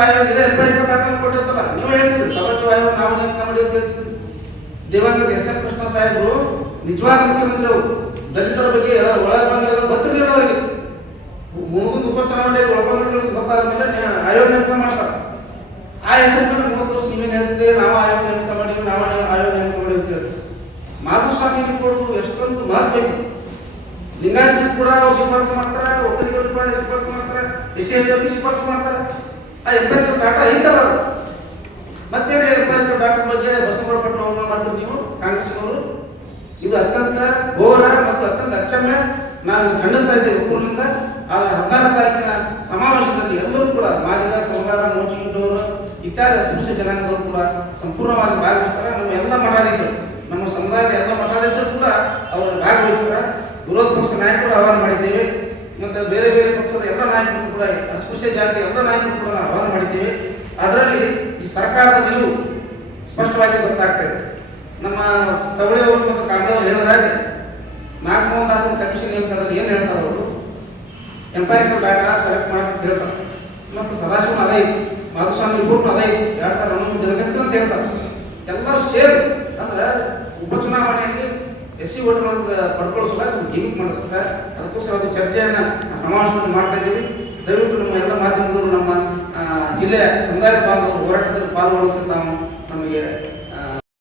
ದಾಖಲೆ ಕೊಟ್ಟಿರ್ತಲ್ಲ ನೀವು ಸದಾಶಿವ ಆಯೋಗ ನಾವು ನೇಮಕ ಮಾಡಿ ಅಂತ ದಿವಂಗತ ಎಸ್ ಎಂ ಕೃಷ್ಣ ಸಾಹೇಬರು ನಿಜವಾದ ಮುಖ್ಯಮಂತ್ರಿ ದಲಿತರ ಬಗ್ಗೆ ಒಳಬಂಗಾಳ ಗೊತ್ತಿರಲಿಲ್ಲ ಅವರಿಗೆ ಮುಳುಗುಂದ ಉಪಚುನಾವಣೆ ಒಳಬಂಗಾಳಿಗೆ ಗೊತ್ತಾದ ಮೇಲೆ ಆಯೋಗ ನೇಮಕ ಮಾಡ್ತಾರೆ. ಆ ಹೆಸರು ಮೂವತ್ತು ವರ್ಷ ನೀವೇನು ಹೇಳ್ತಿದ್ರಿ ನಾವು ಆಯೋಗ ನೇಮಕ ಮಾಡಿವಿ, ನಾವು ಆಯೋಗ ನೇಮಕ ಮಾಡಿ ಅಂತ ಹೇಳಿ ಮಾಧುಸ್ವಾಮಿ ರಿಪೋರ್ಟ್ ಎಷ್ಟೊಂದು ಮಹತ್ವ ಇದೆ. ಲಿಂಗಾಯತ್ ಕೂಡ ಶಿಫಾರಸು ಮಾಡ್ತಾರೆ, ಒಕ್ಕಲಿಗರು ಶಿಫಾರಸು ಮಾಡ್ತಾರೆ, ಎಸ್ ಎಫ್ ಶಿಫಾರಸು ಮಾಡ್ತಾರೆ. ಆ ಎಂಬತ್ತು ಡಾಟಾ ಐತಲ್ಲ ಅದು. ಮತ್ತೇನು ಎಂಬತ್ತು ಡಾಟಾ ಬಗ್ಗೆ ಬಸವಗೌಡ ಪಟ್ಟು ಅವಮಾನ ಮಾಡ್ತೀರಿ ನೀವು ಕಾಂಗ್ರೆಸ್ನವರು ಇದು ಅತ್ಯಂತ ಘೋರ ಮತ್ತು ಅತ್ಯಂತ ಅಚ್ಚಮ್ಯ ನಾವು ಖಂಡಿಸ್ತಾ ಇದ್ದೇವೆ ಊರಿನಿಂದ ಆ ಹದಿನಾರು ತಾರೀಕಿನ ಸಮಾವೇಶದಲ್ಲಿ ಎಲ್ಲರೂ ಕೂಡ ಮಾದಿಗ ಸಮುದಾಯ ಮೋಚಿಗಿಟ್ಟವರು ಇತ್ಯಾದಿ ಅಸ್ಪೃಶ್ಯ ಜನಾಂಗದವರು ಕೂಡ ಸಂಪೂರ್ಣವಾಗಿ ಭಾಗವಹಿಸ್ತಾರೆ. ನಮ್ಮ ಎಲ್ಲ ಮಠಾಧೀಶರು, ನಮ್ಮ ಸಮುದಾಯದ ಎಲ್ಲ ಮಠಾಧೀಶರು ಕೂಡ ಅವರು ಭಾಗವಹಿಸ್ತಾರೆ. ವಿರೋಧ ಪಕ್ಷ ನಾಯಕರು ಆಹ್ವಾನ ಮಾಡಿದ್ದೇವೆ. ಮತ್ತು ಬೇರೆ ಬೇರೆ ಪಕ್ಷದ ಎಲ್ಲ ನಾಯಕರು ಕೂಡ ಅಸ್ಪೃಶ್ಯ ಜಾತಿ ಎಲ್ಲ ನಾಯಕರು ಕೂಡ ಆಹ್ವಾನ ಮಾಡಿದ್ದೇವೆ. ಅದರಲ್ಲಿ ಈ ಸರ್ಕಾರದ ನಿಲುವು ಸ್ಪಷ್ಟವಾಗಿ ಗೊತ್ತಾಗ್ತಾ ಇದೆ. ನಮ್ಮ ತವಳಿಯವರು ಮತ್ತು ಕಾಂಡವರು ಹೇಳಿದಾಗ ನಾಗಮೋಹನ್ ದಾಸನ್ ಕಮಿಷನ್ ಹೇಳ್ತಾರೆ ಏನು ಹೇಳ್ತಾರೆ ಅವರು? ಎಂಪೈರಿಕಲ್ ಡಾಟಾ ಕಲೆಕ್ಟ್ ಮಾಡಿ ಹೇಳ್ತಾರೆ ಮತ್ತು ಸದಾಶಿವ ಅದೇ ಮಾಧುಸ್ವಾಮಿ ರಿಪೋರ್ಟ್ ಅದೇ ಎರಡು ಸಾವಿರದ ಹನ್ನೊಂದು ಅಂತ ಹೇಳ್ತಾರೆ. ಎಲ್ಲರೂ ಸೇರ್ ಸಿ ಓಟ್ಗಳನ್ನು ಪಡ್ಕೊಳ್ಳೋ ಸಲ ಒಂದು ಗಿಮಿಕ್ ಮಾಡಿದ್ರೆ ಅದಕ್ಕೋಸ್ಕರ ಅದು ಚರ್ಚೆಯನ್ನು ಸಮಾವೇಶವನ್ನು ಮಾಡ್ತಾ ಇದ್ದೀವಿ. ದಯವಿಟ್ಟು ನಮ್ಮ ಎಲ್ಲ ಮಾಧ್ಯಮದವರು ನಮ್ಮ ಜಿಲ್ಲೆ ಜಿಲ್ಲೆಯ ಸಮುದಾಯದ ಬಾಂಧವರು ಹೋರಾಟದಲ್ಲಿ ಪಾಲ್ಗೊಳ್ಳುವಂತೆ ನಾವು ನಮಗೆ